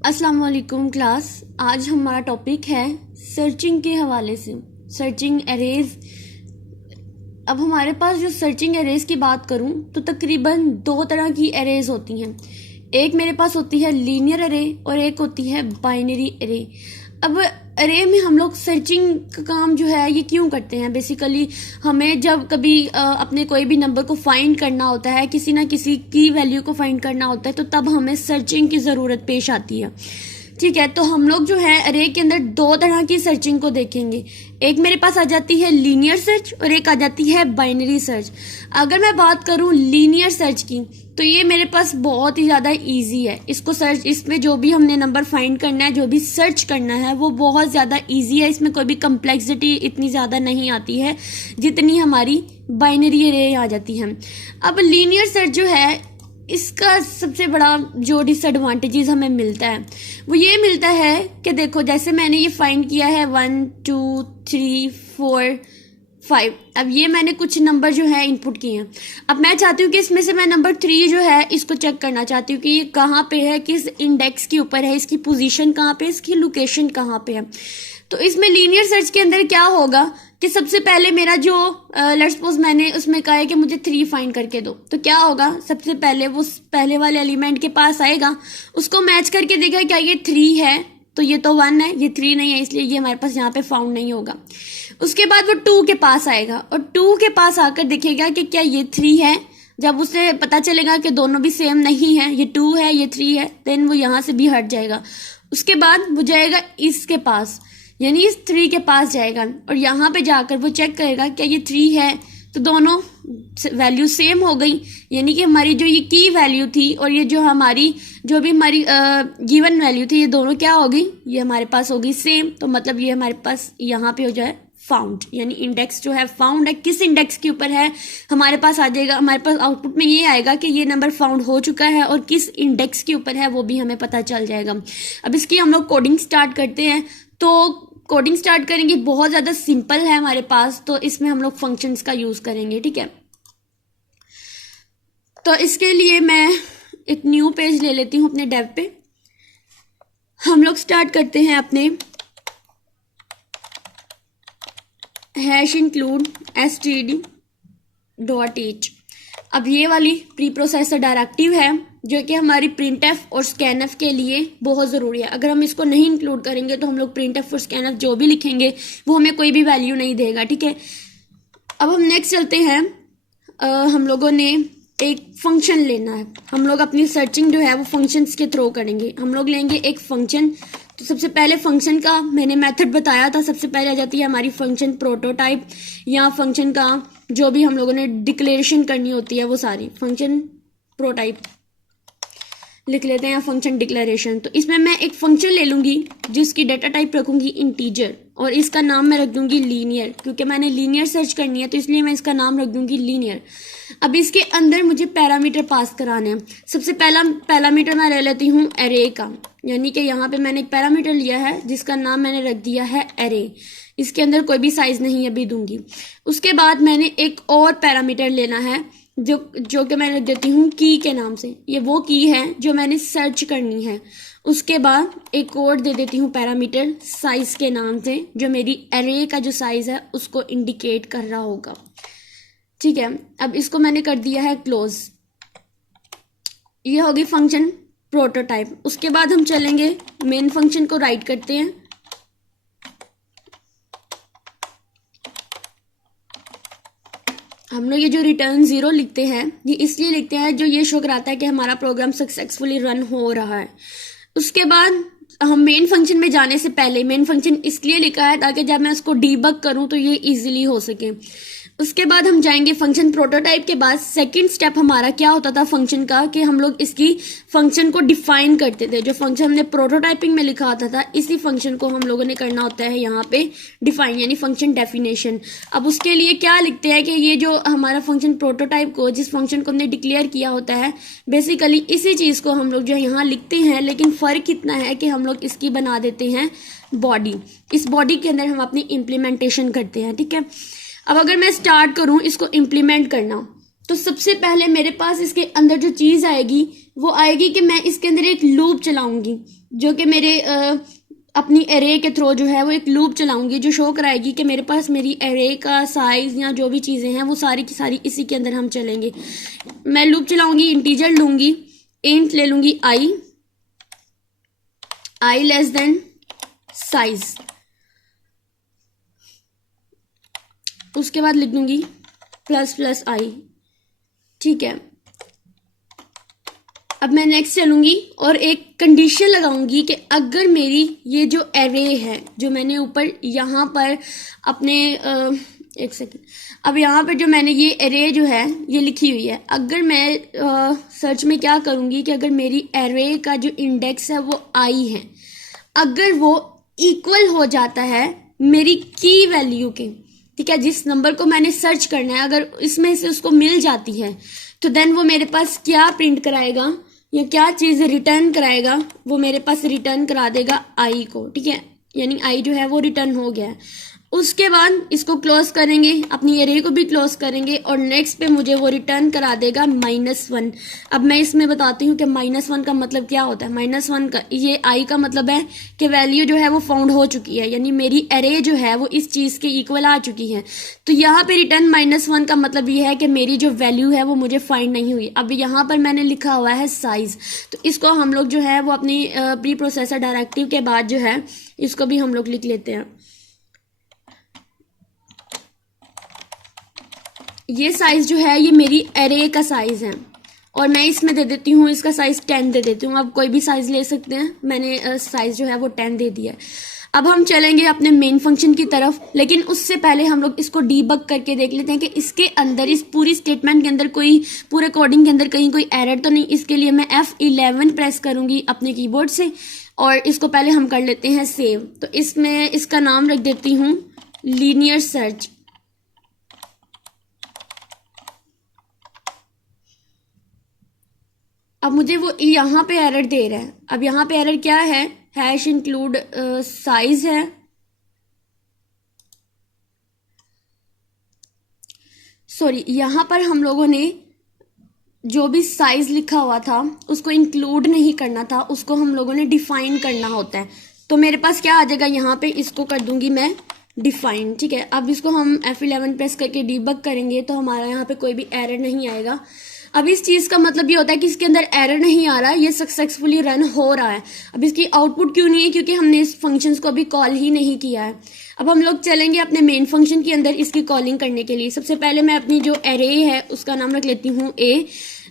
अस्सलाम वालेकुम क्लास। आज हमारा टॉपिक है सर्चिंग के हवाले से सर्चिंग एरेज। अब हमारे पास जो सर्चिंग एरेज की बात करूं तो तकरीबन दो तरह की एरेज होती हैं। एक मेरे पास होती है लीनियर एरे और एक होती है बाइनरी एरे। अब अरे में हम लोग सर्चिंग का काम जो है ये क्यों करते हैं? बेसिकली हमें जब कभी अपने कोई भी नंबर को फाइंड करना होता है, किसी ना किसी की वैल्यू को फाइंड करना होता है, तो तब हमें सर्चिंग की ज़रूरत पेश आती है। ठीक है, तो हम लोग जो है अरे के अंदर दो तरह की सर्चिंग को देखेंगे। एक मेरे पास आ जाती है लीनियर सर्च और एक आ जाती है बाइनरी सर्च। अगर मैं बात करूं लीनियर सर्च की तो ये मेरे पास बहुत ही ज़्यादा इजी है। इसको सर्च, इसमें जो भी हमने नंबर फाइंड करना है, जो भी सर्च करना है, वो बहुत ज़्यादा इजी है। इसमें कोई भी कम्प्लेक्सिटी इतनी ज़्यादा नहीं आती है जितनी हमारी बाइनरी अरे आ जाती है। अब लीनियर सर्च जो है इसका सबसे बड़ा जो डिसएडवांटेजेस हमें मिलता है वो ये मिलता है कि देखो, जैसे मैंने ये फाइंड किया है 1 2 3 4 5। अब ये मैंने कुछ नंबर जो है इनपुट किए हैं। अब मैं चाहती हूँ कि इसमें से मैं नंबर 3 जो है इसको चेक करना चाहती हूँ कि ये कहाँ पे है, किस इंडेक्स के ऊपर है, इसकी पोजीशन कहाँ पे, इसकी लोकेशन कहाँ पे है। तो इसमें लीनियर सर्च के अंदर क्या होगा कि सबसे पहले मेरा जो लेट्स सपोज मैंने उसमें कहा है कि मुझे 3 फाइंड करके दो, तो क्या होगा, सबसे पहले वो पहले वाले एलिमेंट के पास आएगा, उसको मैच करके देखा क्या ये 3 है, तो ये तो 1 है, ये 3 नहीं है, इसलिए ये हमारे पास यहाँ पे फाउंड नहीं होगा। उसके बाद वो 2 के पास आएगा और 2 के पास आकर देखेगा कि क्या ये 3 है। जब उसे पता चलेगा कि दोनों भी सेम नहीं है, ये 2 है ये 3 है, देन वो यहाँ से भी हट जाएगा। उसके बाद वो जाएगा इसके पास, यानी इस 3 के पास जाएगा और यहाँ पे जाकर वो चेक करेगा क्या ये 3 है, तो दोनों वैल्यू सेम हो गई। यानी कि हमारी जो ये की वैल्यू थी और ये जो हमारी जो भी हमारी गिवन वैल्यू थी, ये दोनों क्या हो गई, ये हमारे पास होगी सेम। तो मतलब ये हमारे पास यहाँ पे हो जाए फाउंड, यानी इंडेक्स जो है फाउंड है, किस इंडेक्स के ऊपर है हमारे पास आ जाएगा। हमारे पास आउटपुट में ये आएगा कि ये नंबर फाउंड हो चुका है और किस इंडेक्स के ऊपर है वो भी हमें पता चल जाएगा। अब इसकी हम लोग कोडिंग स्टार्ट करते हैं। तो कोडिंग स्टार्ट करेंगे, बहुत ज़्यादा सिंपल है हमारे पास, तो इसमें हम लोग फंक्शंस का यूज़ करेंगे। ठीक है, तो इसके लिए मैं एक न्यू पेज ले लेती हूँ अपने डेव पे। हम लोग स्टार्ट करते हैं अपने हैश इंक्लूड std.h। अब ये वाली प्री प्रोसेसर डायरेक्टिव है जो कि हमारी प्रिंटफ और स्कैनफ के लिए बहुत ज़रूरी है। अगर हम इसको नहीं इंक्लूड करेंगे तो हम लोग प्रिंटफ और स्कैनफ जो भी लिखेंगे वो हमें कोई भी वैल्यू नहीं देगा। ठीक है, अब हम नेक्स्ट चलते हैं। हम लोगों ने एक फंक्शन लेना है। हम लोग अपनी सर्चिंग जो है वो फंक्शंस के थ्रू करेंगे। हम लोग लेंगे एक फंक्शन। तो सबसे पहले फंक्शन का मैंने मेथड बताया था, सबसे पहले आ जाती है हमारी फंक्शन प्रोटोटाइप, या फंक्शन का जो भी हम लोगों ने डिक्लेरेशन करनी होती है वो सारी फंक्शन प्रोटाइप लिख लेते हैं, या फंक्शन डिक्लेरेशन। तो इसमें मैं एक फंक्शन ले लूंगी जिसकी डेटा टाइप रखूंगी इंटीजर और इसका नाम मैं रख दूंगी लीनियर, क्योंकि मैंने लीनियर सर्च करनी है तो इसलिए मैं इसका नाम रख दूंगी लीनियर। अब इसके अंदर मुझे पैरामीटर पास कराने हैं। सबसे पहला पैरामीटर मैं ले लेती हूँ एरे का, यानी कि यहाँ पे मैंने एक पैरामीटर लिया है जिसका नाम मैंने रख दिया है एरे। इसके अंदर कोई भी साइज नहीं अभी दूंगी। उसके बाद मैंने एक और पैरामीटर लेना है जो कि मैं रख देती हूँ की के नाम से। ये वो की है जो मैंने सर्च करनी है। उसके बाद एक और दे देती हूँ पैरामीटर साइज के नाम से, जो मेरी एरे का जो साइज है उसको इंडिकेट कर रहा होगा। ठीक है, अब इसको मैंने कर दिया है क्लोज। ये होगी फंक्शन प्रोटोटाइप। उसके बाद हम चलेंगे मेन फंक्शन को राइट करते हैं। हम लोग ये जो रिटर्न 0 लिखते हैं ये इसलिए लिखते हैं जो ये शो कराता है कि हमारा प्रोग्राम सक्सेसफुली रन हो रहा है। उसके बाद हम मेन फंक्शन में जाने से पहले मेन फंक्शन इसलिए लिखा है ताकि जब मैं उसको डीबग करूं तो ये इजीली हो सके। उसके बाद हम जाएंगे फंक्शन प्रोटोटाइप के बाद सेकंड स्टेप हमारा क्या होता था फंक्शन का, कि हम लोग इसकी फंक्शन को डिफाइन करते थे। जो फंक्शन हमने प्रोटोटाइपिंग में लिखा होता था इसी फंक्शन को हम लोगों ने करना होता है यहाँ पे डिफाइन, यानी फंक्शन डेफिनेशन। अब उसके लिए क्या लिखते हैं कि ये जो हमारा फंक्शन प्रोटोटाइप को, जिस फंक्शन को हमने डिक्लेयर किया होता है, बेसिकली इसी चीज़ को हम लोग जो यहाँ लिखते हैं, लेकिन फ़र्क इतना है कि हम लोग इसकी बना देते हैं बॉडी। इस बॉडी के अंदर हम अपनी इम्प्लीमेंटेशन करते हैं। ठीक है, अब अगर मैं स्टार्ट करूं इसको इम्प्लीमेंट करना, तो सबसे पहले मेरे पास इसके अंदर जो चीज़ आएगी वो आएगी कि मैं इसके अंदर एक लूप लूप चलाऊंगी, जो कि मेरे अपनी एरे के थ्रू जो है वो एक लूप चलाऊंगी जो शो कराएगी कि मेरे पास मेरी एरे का साइज या जो भी चीज़ें हैं वो सारी की सारी इसी के अंदर हम चलेंगे। मैं लूप चलाऊंगी, इंटीजर लूंगी, इंट ले लूंगी आई लेस देन साइज, उसके बाद लिख दूंगी प्लस प्लस आई। ठीक है, अब मैं नेक्स्ट चलूंगी और एक कंडीशन लगाऊंगी कि अगर मेरी ये जो एरे है जो मैंने ऊपर यहाँ पर अपने एक सेकेंड, अब यहाँ पर जो मैंने ये एरे जो है ये लिखी हुई है, अगर मैं सर्च में क्या करूँगी कि अगर मेरी एरे का जो इंडेक्स है वो आई है, अगर वो इक्वल हो जाता है मेरी की वैल्यू के, ठीक है, जिस नंबर को मैंने सर्च करना है, अगर इसमें से उसको मिल जाती है तो देन वो मेरे पास क्या प्रिंट कराएगा या क्या चीज़ रिटर्न कराएगा, वो मेरे पास रिटर्न करा देगा आई को। ठीक है, यानी आई जो है वो रिटर्न हो गया है। उसके बाद इसको क्लोज करेंगे, अपनी एरे को भी क्लोज करेंगे और नेक्स्ट पे मुझे वो रिटर्न करा देगा -1। अब मैं इसमें बताती हूँ कि -1 का मतलब क्या होता है। -1 का ये आई का मतलब है कि वैल्यू जो है वो फाउंड हो चुकी है, यानी मेरी एरे जो है वो इस चीज़ के इक्वल आ चुकी है। तो यहाँ पे रिटर्न -1 का मतलब ये है कि मेरी जो वैल्यू है वो मुझे फाइंड नहीं हुई। अब यहाँ पर मैंने लिखा हुआ है साइज, तो इसको हम लोग जो है वो अपनी प्री प्रोसेसर डायरेक्टिव के बाद जो है इसको भी हम लोग लिख लेते हैं। ये साइज जो है ये मेरी एरे का साइज है और मैं इसमें दे देती हूँ, इसका साइज 10 दे देती हूँ। आप कोई भी साइज ले सकते हैं, मैंने साइज जो है वो 10 दे दिया है। अब हम चलेंगे अपने मेन फंक्शन की तरफ, लेकिन उससे पहले हम लोग इसको डीबग करके देख लेते हैं कि इसके अंदर, इस पूरी स्टेटमेंट के अंदर, कोई पूरे कोडिंग के अंदर कहीं कोई एरर तो नहीं। इसके लिए मैं F11 प्रेस करूंगी अपने कीबोर्ड से और इसको पहले हम कर लेते हैं सेव। तो इसमें इसका नाम रख देती हूँ लीनियर सर्च। अब मुझे वो यहाँ पे एरर दे रहा है। अब यहाँ पे एरर क्या है, हैश इंक्लूड साइज है, सॉरी यहाँ पर हम लोगों ने जो भी साइज लिखा हुआ था उसको इंक्लूड नहीं करना था, उसको हम लोगों ने डिफाइन करना होता है। तो मेरे पास क्या आ जाएगा यहाँ पे, इसको कर दूंगी मैं डिफाइन। ठीक है, अब इसको हम F11 प्रेस करके डीबग करेंगे तो हमारा यहाँ पे कोई भी एरर नहीं आएगा। अब इस चीज़ का मतलब ये होता है कि इसके अंदर एरर नहीं आ रहा, ये सक्सेसफुली रन हो रहा है। अब इसकी आउटपुट क्यों नहीं है, क्योंकि हमने इस फंक्शंस को अभी कॉल ही नहीं किया है। अब हम लोग चलेंगे अपने मेन फंक्शन के अंदर इसकी कॉलिंग करने के लिए। सबसे पहले मैं अपनी जो एरे है उसका नाम रख लेती हूँ A।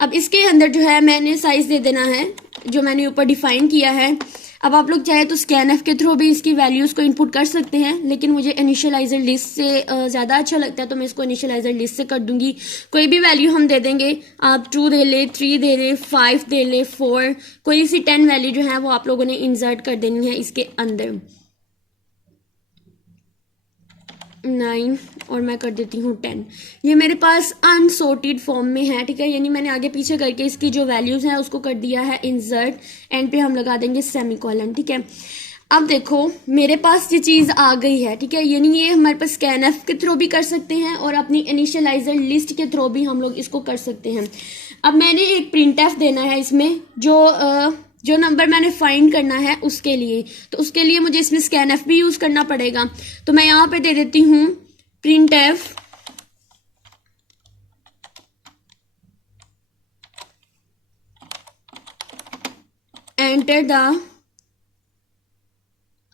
अब इसके अंदर जो है मैंने साइज दे देना है जो मैंने ऊपर डिफाइन किया है। अब आप लोग चाहे तो स्कैनएफ के थ्रू भी इसकी वैल्यूज़ को इनपुट कर सकते हैं, लेकिन मुझे इनिशियलाइजर लिस्ट से ज़्यादा अच्छा लगता है तो मैं इसको इनिशियलाइजर लिस्ट से कर दूंगी। कोई भी वैल्यू हम दे देंगे, आप 2 दे ले, 3 दे ले, 5 दे ले, 4, कोई सी 10 वैल्यू जो है वो आप लोगों ने इंसर्ट कर देनी है इसके अंदर। 9 और मैं कर देती हूँ 10। ये मेरे पास अनसॉर्टेड फॉर्म में है। ठीक है, यानी मैंने आगे पीछे करके इसकी जो वैल्यूज़ हैं उसको कर दिया है इंसर्ट, एंड पे हम लगा देंगे सेमीकोलन। ठीक है, अब देखो मेरे पास ये चीज़ आ गई है। ठीक है, यानी ये हमारे पास स्कैनएफ के थ्रू भी कर सकते हैं और अपनी इनिशियलाइजर लिस्ट के थ्रू भी हम लोग इसको कर सकते हैं। अब मैंने एक प्रिंटएफ देना है इसमें, जो नंबर मैंने फाइंड करना है उसके लिए, तो उसके लिए मुझे इसमें स्कैनएफ भी यूज़ करना पड़ेगा। तो मैं यहाँ पे दे देती हूँ प्रिंटएफ एंटर द,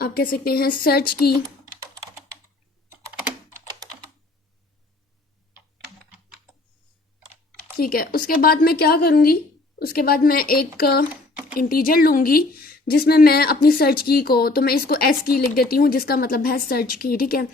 आप कह सकते हैं सर्च की। ठीक है, उसके बाद मैं क्या करूँगी, उसके बाद मैं एक इंटीजर लूँगी जिसमें मैं अपनी सर्च की को, तो मैं इसको एस की लिख देती हूँ जिसका मतलब है सर्च की। ठीक है,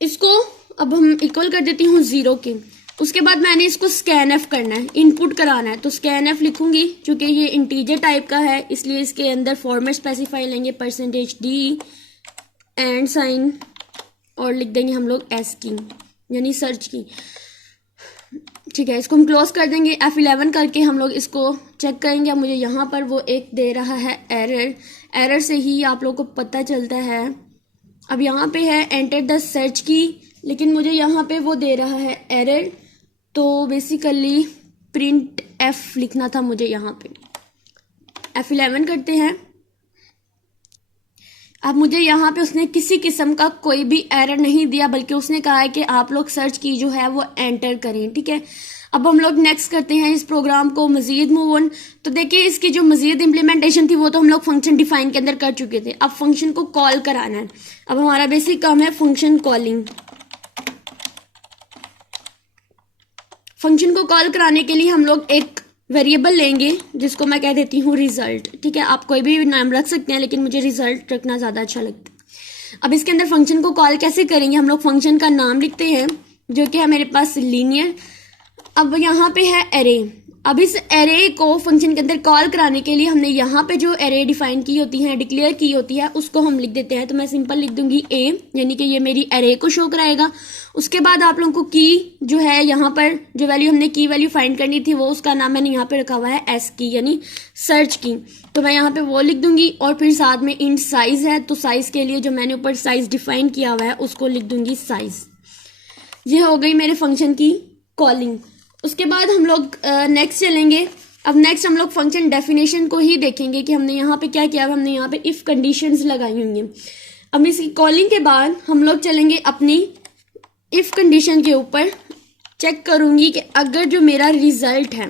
इसको अब हम इक्वल कर देती हूँ 0 के। उसके बाद मैंने इसको स्कैनएफ करना है, इनपुट कराना है, तो स्कैनएफ लिखूंगी। चूंकि ये इंटीजर टाइप का है इसलिए इसके अंदर फॉर्मेट स्पेसिफाई लेंगे %d एंड साइन और लिख देंगे हम लोग एस की यानी सर्च की। ठीक है, इसको हम क्लोज कर देंगे। F11 करके हम लोग इसको चेक करेंगे। अब मुझे यहाँ पर वो एक दे रहा है एरर से ही आप लोग को पता चलता है। अब यहाँ पे है एंटर द सर्च की, लेकिन मुझे यहाँ पे वो दे रहा है एरर, तो बेसिकली प्रिंट एफ लिखना था मुझे यहाँ पे। F11 करते हैं। अब मुझे यहाँ पे उसने किसी किस्म का कोई भी एरर नहीं दिया, बल्कि उसने कहा है कि आप लोग सर्च की जो है वो एंटर करें, ठीक है। अब हम लोग नेक्स्ट करते हैं इस प्रोग्राम को मजीद मूव ऑन। तो देखिए इसकी जो मजीद इम्प्लीमेंटेशन थी वो तो हम लोग फंक्शन डिफाइन के अंदर कर चुके थे। अब फंक्शन को कॉल कराना है। अब हमारा बेसिक काम है फंक्शन कॉलिंग। फंक्शन को कॉल कराने के लिए हम लोग एक वेरिएबल लेंगे जिसको मैं कह देती हूँ रिजल्ट, ठीक है। आप कोई भी नाम रख सकते हैं, लेकिन मुझे रिजल्ट रखना ज़्यादा अच्छा लगता है। अब इसके अंदर फंक्शन को कॉल कैसे करेंगे, हम लोग फंक्शन का नाम लिखते हैं जो कि है मेरे पास लीनियर। अब यहाँ पे है एरे। अब इस एरे को फंक्शन के अंदर कॉल कराने के लिए हमने यहाँ पे जो एरे डिफाइन की होती है, डिक्लेयर की होती है, उसको हम लिख देते हैं। तो मैं सिंपल लिख दूंगी ए, यानी कि ये मेरी एरे को शो कराएगा। उसके बाद आप लोगों को की जो है यहाँ पर जो वैल्यू हमने की वैल्यू फाइंड करनी थी, वो उसका नाम मैंने यहाँ पे रखा हुआ है एस की, यानी सर्च की। तो मैं यहाँ पे वो लिख दूंगी और फिर साथ में इंट साइज है, तो साइज के लिए जो मैंने ऊपर साइज डिफाइन किया हुआ है उसको लिख दूंगी साइज। ये हो गई मेरे फंक्शन की कॉलिंग। उसके बाद हम लोग नेक्स्ट चलेंगे। अब नेक्स्ट हम लोग फंक्शन डेफिनेशन को ही देखेंगे कि हमने यहाँ पे क्या किया। हमने यहाँ पे इफ कंडीशंस लगाई हुई हैं। अब इसकी कॉलिंग के बाद हम लोग चलेंगे अपनी इफ कंडीशन के ऊपर। चेक करूंगी कि अगर जो मेरा रिजल्ट है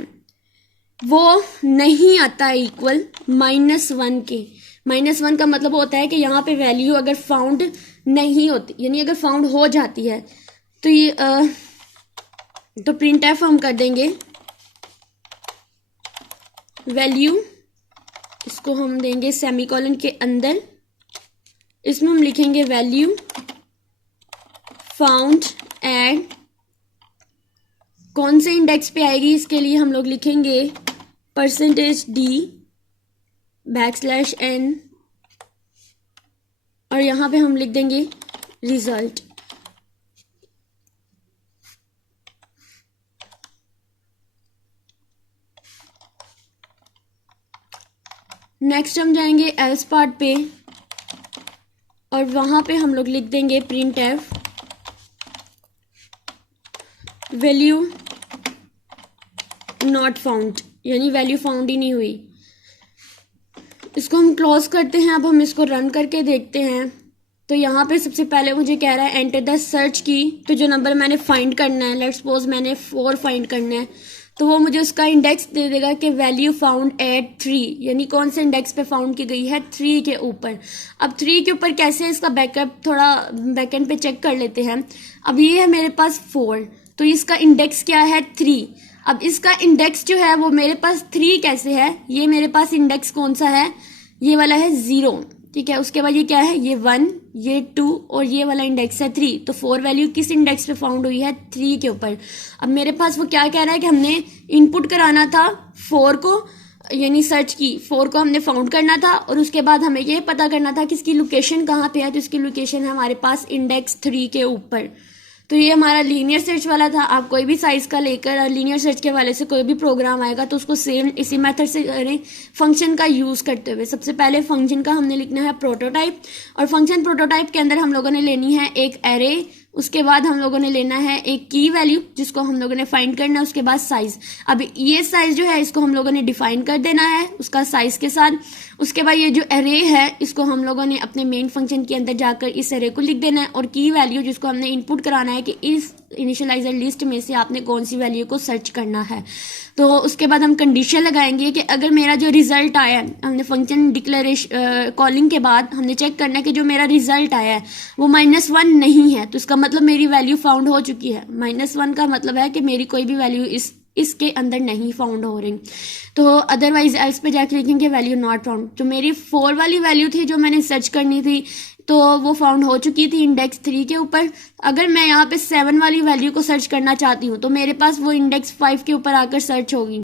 वो नहीं आता इक्वल -1 के। -1 का मतलब होता है कि यहाँ पे वैल्यू अगर फाउंड नहीं होती, यानी अगर फाउंड हो जाती है तो ये तो प्रिंट एफ हम कर देंगे वैल्यू, इसको हम देंगे सेमीकोलन के अंदर। इसमें हम लिखेंगे वैल्यू फाउंड एट, कौन से इंडेक्स पे आएगी इसके लिए हम लोग लिखेंगे %d\n और यहाँ पे हम लिख देंगे रिजल्ट। नेक्स्ट हम जाएंगे एल्स पार्ट पे और वहां पे हम लोग लिख देंगे print F value not found, यानी वैल्यू फाउंड ही नहीं हुई। इसको हम क्लोज करते हैं। अब हम इसको रन करके देखते हैं। तो यहाँ पे सबसे पहले मुझे कह रहा है एंटर द सर्च की। तो जो नंबर मैंने फाइंड करना है, लेट्स सपोज मैंने 4 फाइंड करना है, तो वो मुझे उसका इंडेक्स दे देगा कि वैल्यू फाउंड एट 3, यानी कौन से इंडेक्स पे फाउंड की गई है 3 के ऊपर। अब 3 के ऊपर कैसे है इसका बैकअप थोड़ा बैकएंड पे चेक कर लेते हैं। अब ये है मेरे पास 4, तो इसका इंडेक्स क्या है 3। अब इसका इंडेक्स जो है वो मेरे पास 3 कैसे है, ये मेरे पास इंडेक्स कौन सा है, ये वाला है 0, ठीक है। उसके बाद ये क्या है, ये 1, ये 2 और ये वाला इंडेक्स है 3। तो 4 वैल्यू किस इंडेक्स पे फाउंड हुई है 3 के ऊपर। अब मेरे पास वो क्या कह रहा है कि हमने इनपुट कराना था 4 को, यानी सर्च की 4 को हमने फाउंड करना था और उसके बाद हमें ये पता करना था कि इसकी लोकेशन कहाँ पे है। तो इसकी लोकेशन है हमारे पास इंडेक्स 3 के ऊपर। तो ये हमारा लीनियर सर्च वाला था। आप कोई भी साइज का लेकर लीनियर सर्च के वाले से कोई भी प्रोग्राम आएगा तो उसको सेम इसी मेथड से करें, फंक्शन का यूज करते हुए। सबसे पहले फंक्शन का हमने लिखना है प्रोटोटाइप, और फंक्शन प्रोटोटाइप के अंदर हम लोगों ने लेनी है एक एरे। उसके बाद हम लोगों ने लेना है एक की वैल्यू जिसको हम लोगों ने फाइंड करना है। उसके बाद साइज, अब ये साइज जो है इसको हम लोगों ने डिफाइन कर देना है उसका साइज के साथ। उसके बाद ये जो एरे है इसको हम लोगों ने अपने मेन फंक्शन के अंदर जाकर इस एरे को लिख देना है, और की वैल्यू जिसको हमने इनपुट कराना है कि इस इनिशियलाइजर लिस्ट में से आपने कौन सी वैल्यू को सर्च करना है। तो उसके बाद हम कंडीशन लगाएंगे कि अगर मेरा जो रिजल्ट आया है, हमने फंक्शन डिक्लेरेशन कॉलिंग के बाद हमने चेक करना है कि जो मेरा रिजल्ट आया है वो -1 नहीं है, तो इसका मतलब मेरी वैल्यू फाउंड हो चुकी है। -1 का मतलब है कि मेरी कोई भी वैल्यू इसके अंदर नहीं फाउंड हो रही। तो अदरवाइज एल्स पे जाके लिखेंगे वैल्यू नॉट फाउंड। जो मेरी 4 वाली वैल्यू थी जो मैंने सर्च करनी थी तो वो फाउंड हो चुकी थी इंडेक्स 3 के ऊपर। अगर मैं यहाँ पे 7 वाली वैल्यू को सर्च करना चाहती हूँ तो मेरे पास वो इंडेक्स 5 के ऊपर आकर सर्च होगी।